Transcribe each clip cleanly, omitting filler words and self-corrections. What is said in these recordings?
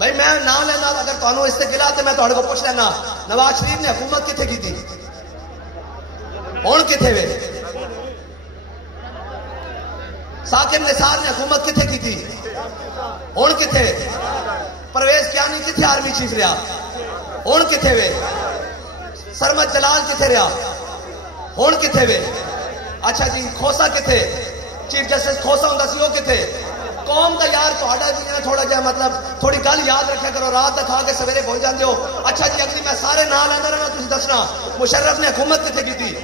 بھائی میں نام لینا اگر تمہیں اس سے گلا تو میں تھوڑے کو پوچھ لینا نواز شریف نے حکومت کتنے کی تھی ہون کتنے وے ثاقب نثار نے حکومت کتنے کی تھی ہون کتنے پرویز کیانی کتنے آرمی چیف رہا ہون کتنے وے سرمد جلال کتنے رہا ہون کتنے وے اچھا جی کھوسا کتنے چیف جسٹس کھوسا ہوں سی وہ کتنے قوم کا یار تھوڑا بھی تھوڑا جہا مطلب تھوڑی گل یاد رکھا کرو رات تک کھا کے سویرے بھول جاندے ہو اچھا جی اگلی میں سارے نام لینا رہنا تھی دسنا مشرف نے حکومت کتنے کی تھی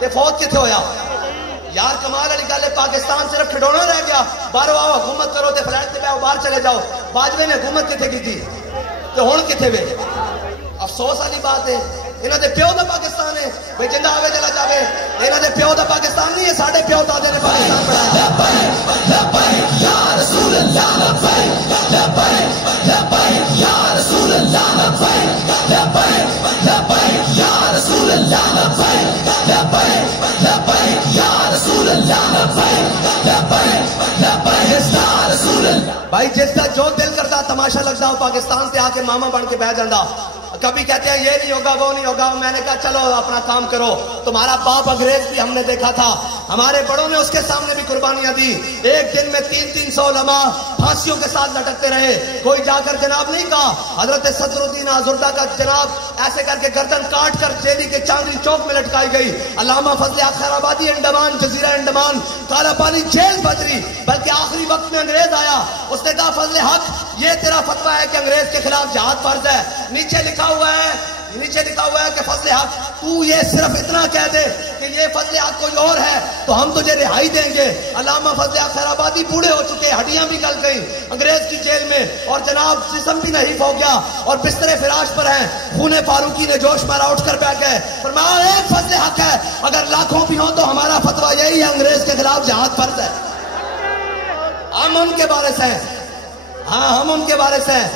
تے فوت کتنے ہویا یار کمال والی گل ہے پاکستان صرف کھڈونا رہ گیا باہروں آؤ حکومت کرو تے فلائٹ تے بیاؤ باہر چلے جاؤ باجوے نے حکومت کتنے کی تھی تے ہن کتنے وے افسوس والی بات ہے انہاں دے پیو دا پاکستان ہے بھئی جندا آوے چلا جاوے انہاں دے پیو دا پاکستان نہیں ہے ساڈے پیو دادے نے پاکستان بنایا لبیک یا رسول اللہ لبیک لبیک لبیک یا رسول اللہ لبیک لبیک لبیک یا رسول اللہ لبیک لبیک لبیک یا رسول اللہ لبیک لبیک لبیک یا رسول اللہ بھائی جس کا جو دل کرتا تماشا لگتا ہو پاکستان تے آ کے ماما بن کے بیٹھ جاندہ کبھی کہتے ہیں یہ نہیں ہوگا وہ نہیں ہوگا میں نے کہا چلو اپنا کام کرو تمہارا باپ انگریز بھی ہم نے دیکھا تھا ہمارے بڑوں نے اس کے سامنے بھی قربانیاں دی ایک دن میں 300 علماء پھانسیوں کے ساتھ لٹکتے رہے کوئی جا کر جناب نہیں کہا حضرت صدر الدین آزردہ کا جناب ایسے کر کے گردن کاٹ کر جیلی کے چاندنی چوک میں لٹکائی گئی علامہ فضل حق خیر آبادی انڈمان جزیرہ انڈمان کالا پانی جیل بجری بلکہ آخری وقت میں انگریز آیا اس نے کہا فضل حق یہ تیرا فتویٰ ہے کہ انگریز کے خلاف جہاد فرض ہے نیچے لکھا ہوا ہے کہ فضل حق تو یہ صرف اتنا کہہ دے کہ یہ فضل حق کوئی اور ہے تو ہم تجھے رہائی دیں گے علامہ فضل حق خیر آبادی بوڑھے ہو چکے ہڈیاں بھی گل گئیں انگریز کی جیل میں اور جناب جسم بھی نحیف ہو گیا اور بستر فراش پر ہیں خون فاروقی نے جوش مارا اٹھ کر بیٹھ گئے فرمایا ایک فضل حق ہے اگر لاکھوں بھی ہوں تو ہمارا فتویٰ یہی ہے انگریز کے خلاف جہاد فرض ہے ہم ان کے وارث ہیں ہاں ہم ان کے وارث ہیں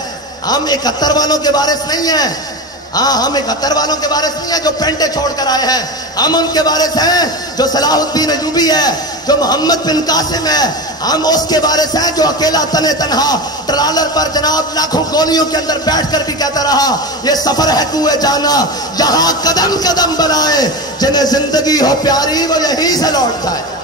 ہم 71 والوں کے وارث نہیں ہیں ہم 71 والوں کے وارث نہیں ہیں جو پینٹیں چھوڑ کر آئے ہیں ہم ان کے وارث ہیں جو صلاح الدین ایوبی ہے جو محمد بن قاسم ہے ہم اس کے وارث ہیں جو اکیلا تنہا ٹرالر پر جناب لاکھوں گولیوں کے اندر بیٹھ کر بھی کہتا رہا یہ سفر ہے کوئے جانا یہاں قدم قدم بنائے جنہیں زندگی ہو پیاری وہ یہیں سے لوٹ جائے